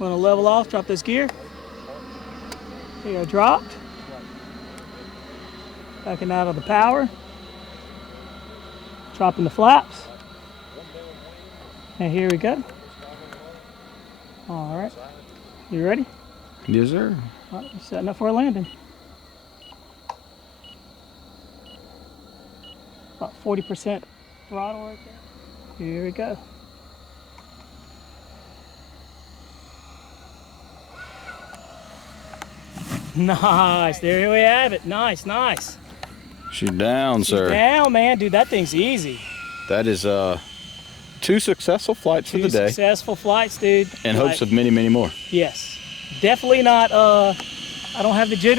We're gonna level off, drop this gear. Here you go, dropped. Backing out of the power. Dropping the flaps. And here we go. All right, you ready? Yes, sir. All right, setting up for a landing. About 40% throttle right there. Here we go. Nice, there we have it. Nice, nice. She's down, sir. Down, man. Dude, that thing's easy. That is 2 successful flights for the day. 2 successful flights, dude. In hopes of many, many more. Yes. Definitely not, I don't have the jitters.